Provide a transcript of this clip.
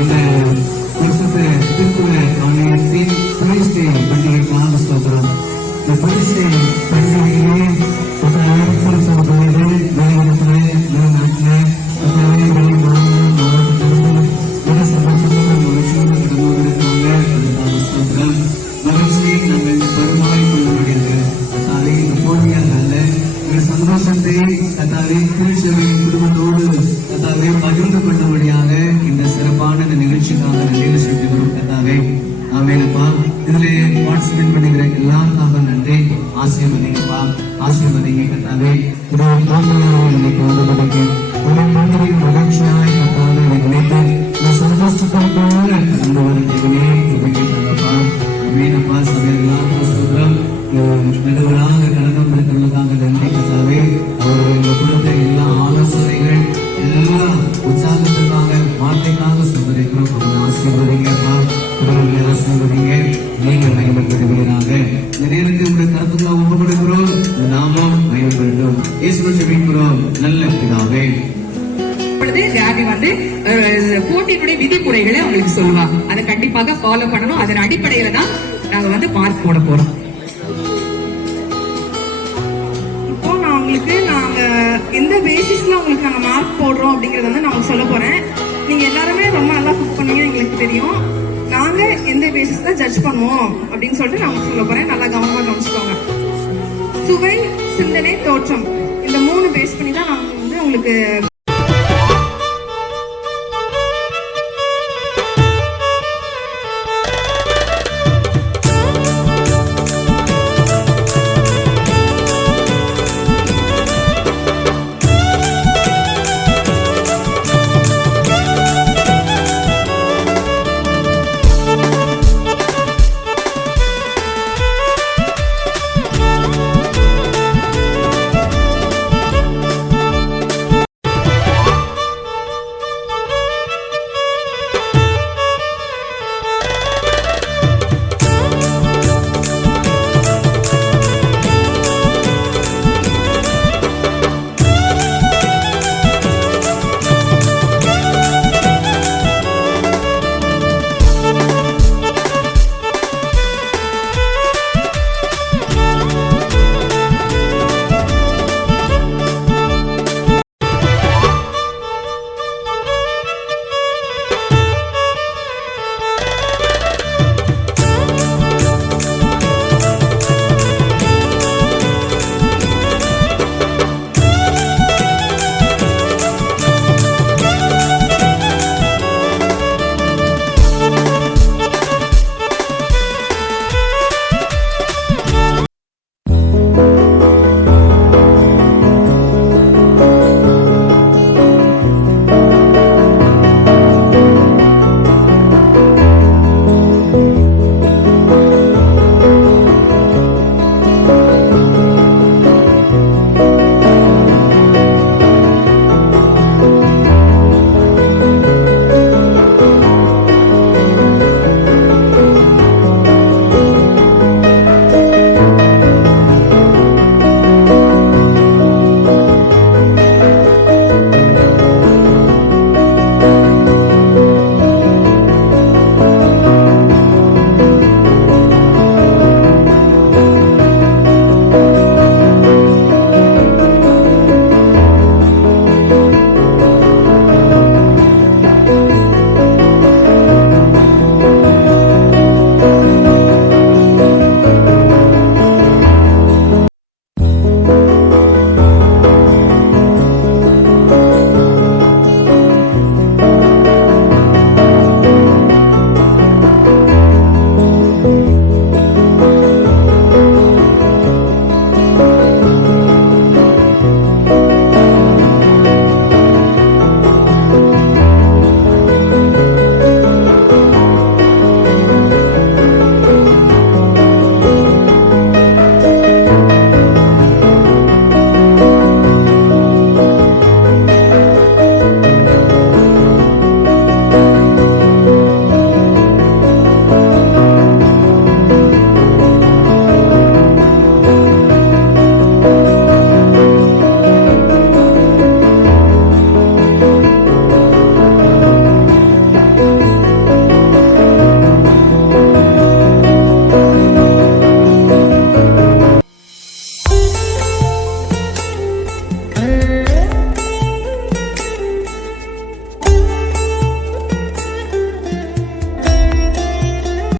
இந்த வருஷத்தை திருக்குற ஆலயத்தின் பரிசு பண்டிகைக்காக சொல்கிறோம். இந்த பரிசு பண்டிகையிலே வெளியிடத்திலே வெளிநாட்டிலே மாவட்டத்திலிருந்து மிக சந்தோஷமாக மகிழ்ச்சியோடு கடந்து கொண்டிருக்காங்க. அதுக்காக சொல்கிறோம். மகிழ்ச்சியை நாங்கள் பருமாய் கொள்ளக்கூடியது கத்தாவே இந்த போலியா நல்ல சந்தோஷத்தை கத்தாவே திருச்சபையின் குடும்பத்தோடு கத்தாவே பகிர்ந்து கொண்டபடியாக இந்த சிறப்பான இந்த நிகழ்ச்சிக்காக நன்றி செலுத்துகிறோம். கத்தாவே ஆமென்ப்பா. இதிலே பார்ட்டிசிபேட் பண்ணுகிற எல்லாருக்காக நன்றி. ஆசீர்வதிங்கப்பா, ஆசீர்வதிங்க கத்தாவே. இது இன்னைக்கு வந்தபடிக்கு மந்திரின் மகிழ்ச்சியாய் கத்தாவே நினைத்து இந்த சந்தோஷத்தோடு கடந்து வர தேவனே கிருபைப்பா. ஆமென்ப்பா. சபையெல்லாம் சொல்றோம். நடுவராக கடந்து வந்திருக்கிறதுக்காக நன்றி கத்தாவே. அவர்கள் கொடுத்த எல்லா ஆலோசனைகள் எல்லா உற்சாகத்துக்காக வார்த்தைக்காக சொல்லிருக்கிறோம். அவங்க ஆசீர்வதிங்கப்பா, குடும்பங்களை ஆசீர்வதிங்க. நீங்க மகிமைப்படுவீராக. இந்த நேரத்தில் உங்களுடைய கருத்துக்களை ஒப்புக்கொடுக்கிறோம். நாமும் மகிமைப்படட்டும். இயேசுவை ஜெபிக்கிறோம் நல்ல பிதாவே. ஜாபி போட்டியினுடைய விதிமுறைகளை அவங்களுக்கு சொல்லுவா. அதை கண்டிப்பாக ஃபாலோ பண்ணணும். அதன் அடிப்படையில தான் நாங்க மார்க் போட போறோம். இப்போ நாங்க எந்த பேசிஸ்ல உங்களுக்கு நாங்க மார்க் போடுறோம் அப்படிங்கறத நான் சொல்ல போறேன். நீங்க எல்லாருமே ரொம்ப நல்லா குக் பண்ணீங்க, எங்களுக்கு தெரியும். நாங்க எந்த பேசிஸ்ல ஜட்ஜ் பண்ணுவோம் அப்படின்னு சொல்லிட்டு நான் சொல்ல போறேன். நல்லா கவனமா கவனிச்சுக்கோங்க. சுவை, சிந்தனை, தோற்றம், இந்த 3 பேஸ் பண்ணி தான் நாங்க உங்களுக்கு